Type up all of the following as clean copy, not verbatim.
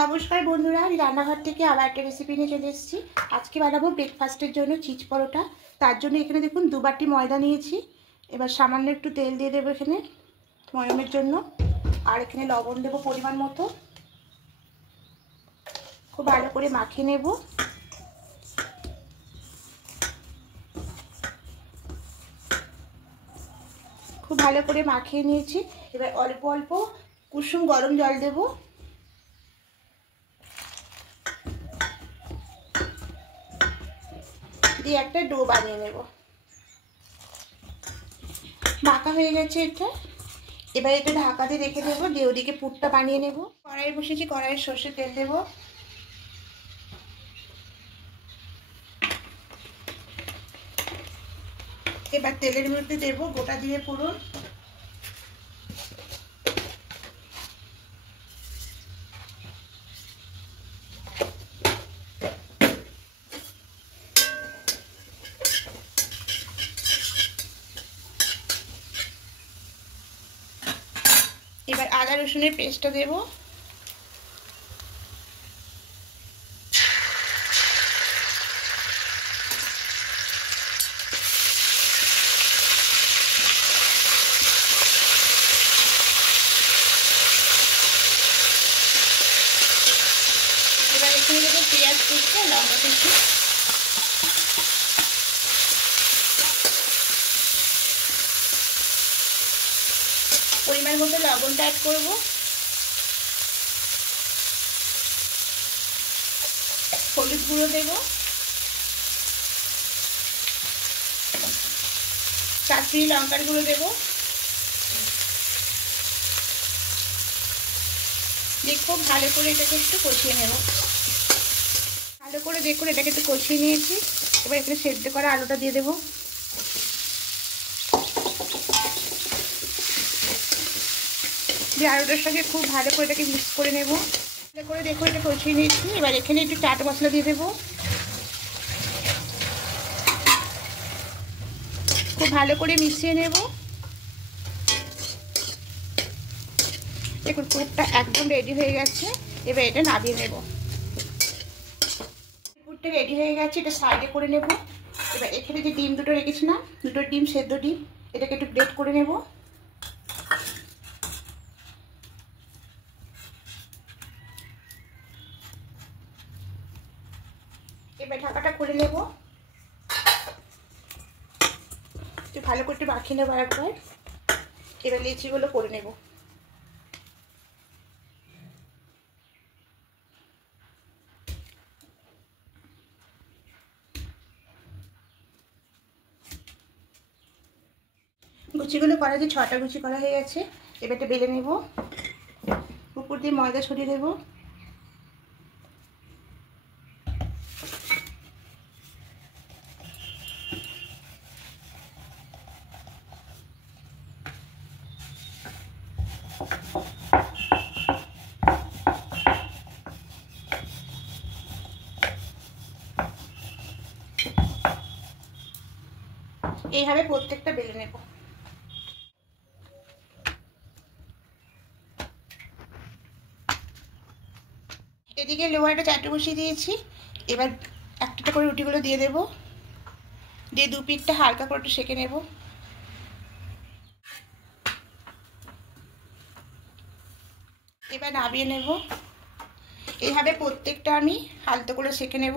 নমস্কার বন্ধুরা, আমি রান্নাঘর থেকে আবার একটা রেসিপি নিয়ে চলে এসেছি। আজকে বানাবো ব্রেকফাস্টের জন্য চিজ পরোটা। তার জন্য এখানে দেখুন 2 বাটি ময়দা নিয়েছি। এবার সামান্য একটু তেল দিয়ে দেবো এখানে ময়মের জন্য, আর এখানে লবণ দেবো পরিমাণ মতো। খুব ভালো করে মাখিয়ে নেব। খুব ভালো করে মাখিয়ে নিয়েছি। এবার অল্প অল্প কুসুম গরম জল দেবো। দিয়ে একটা ডো বানিয়ে নেব। মাখা হয়ে গেছে এটা। এবার এটা ঢাকা দিয়ে রেখে দেবো, দিয়ে ওদিকে পুরটা বানিয়ে নেব। কড়াই বসেছি, কড়াইয়ে সর্ষের তেল দেবো। এবার তেলের মধ্যে দেবো গোটা জিরে ফোড়ন, এবার আদা রসুনের পেস্টটা দেবো। এবার এখানে দেবো পেঁয়াজ কুচি, লঙ্কা কুচি। পরিমাণ মতো লবণটা অ্যাড করবো। হলুদ গুঁড়ো দেবো, কাশ্মীরি লঙ্কার গুঁড়ো দেবো। দিয়ে খুব ভালো করে এটাকে একটু কষিয়ে নেব। ভালো করে দেখুন এটাকে একটু কষিয়ে নিয়েছি। এবার এখানে সেদ্ধ করা আলুটা দিয়ে দেবো। দিয়ে আলুটার সঙ্গে খুব ভালো করে এটাকে মিক্স করে নেব। ভালো করে দেখুন এটা কষিয়ে নিয়েছি। এবার এখানে একটু চাট মশলা দিয়ে দেবো। খুব ভালো করে মিশিয়ে নেব। দেখুন পুরটা একদম রেডি হয়ে গেছে। এবার এটা নামিয়ে নেব। পুরটা রেডি হয়ে গেছে, এটা সাইডে করে নেব। এবার এখানে যে ডিম দুটো রেখেছিলাম, দুটো ডিম, সেদ্ধ ডিম, এটাকে একটু গ্রেট করে নেব। এবার ঢাকাটা খুলে নেব। একটু ভালো করে একটু মাখিয়ে নেবো একবার। এবার লিচিগুলো করে নেব। গুচিগুলো করা যে 6টা গুচি করা হয়ে গেছে। এবার এটা বেলে নেব। উপর দিয়ে ময়দা ছড়িয়ে দেবো। এইভাবে প্রত্যেকটা বেলে নেব। এদিকে লোহাটা 4টে বসিয়ে দিয়েছি। এবার একটা করে রুটিগুলো দিয়ে দেব। দিয়ে 2 পিঠটা হালকা করে একটু সেঁকে নেব। এবার নামিয়ে নেব। এইভাবে প্রত্যেকটা আমি হালকা করে সেঁকে নেব।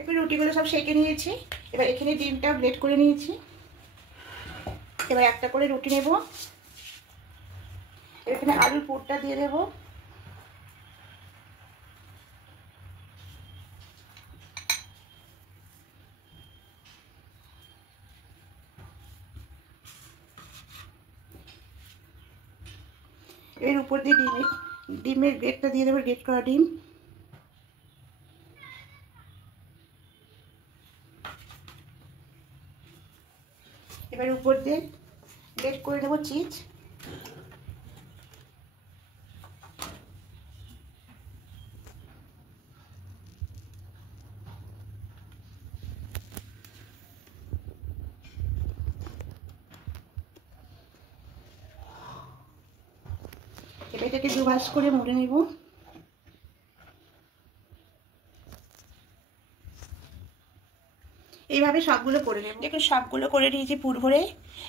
এবার রুটিগুলো সব সেঁকে নিয়েছি। এবার এখানে ডিমটা গ্রেট করে নিয়েছি। এবার একটা করে রুটি নেব। এখানে আলুর পুরটা দিয়ে দেব। এর উপর দিয়ে ডিমের গ্রেটটা দিয়ে দেবো, গ্রেট করা ডিম। এবার উপর দিয়ে গ্রেট করে দেবো চিজ। এটাকে দুভাজ করে মুড়ে নেব। এইভাবে সবগুলো করে নেব। দেখুন সবগুলো করে নিয়েছি পুর ভরে।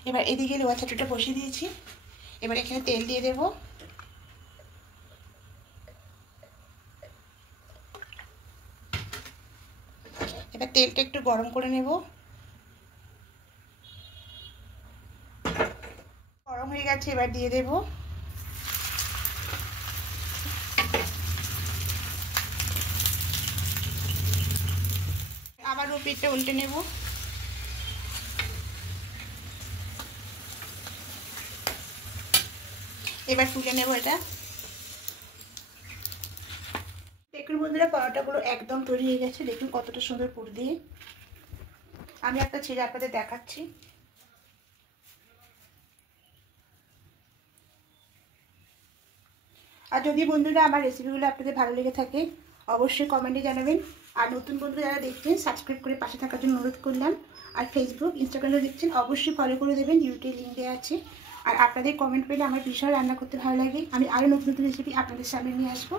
এবার এদিকে লোয়া চাটুটা বসিয়ে দিয়েছি। এবার এখানে তেল দিয়ে দেব। এবার তেলটা একটু গরম করে নেব। গরম হয়ে গেছে, এবার দিয়ে দেব। আবার পিঠটা উল্টে নেব। এবার তুলে নেব এটা। দেখুন বন্ধুরা, পরোটাগুলো একদম তৈরি হয়ে গেছে। দেখুন কতটা সুন্দর পুর দিয়ে। আমি একটা ছেড়ে আপনাদের দেখাচ্ছি। আর যদি বন্ধুরা আমার রেসিপিগুলো আপনাদের ভালো লেগে থাকে অবশ্যই কমেন্টে জানাবেন। আর নতুন বন্ধুরা যারা দেখছেন সাবস্ক্রাইব করে পাশে থাকার জন্য অনুরোধ করলাম। আর ফেসবুক ইনস্টাগ্রামে দেখছেন অবশ্যই ফলো করে দেবেন, ইউটিউব লিঙ্ক দেওয়া আছে। আর আপনাদের কমেন্ট পেলে আমার ভীষণ রান্না করতে ভালো লাগে। আমি আরও নতুন নতুন রেসিপি আপনাদের সামনে নিয়ে আসবো।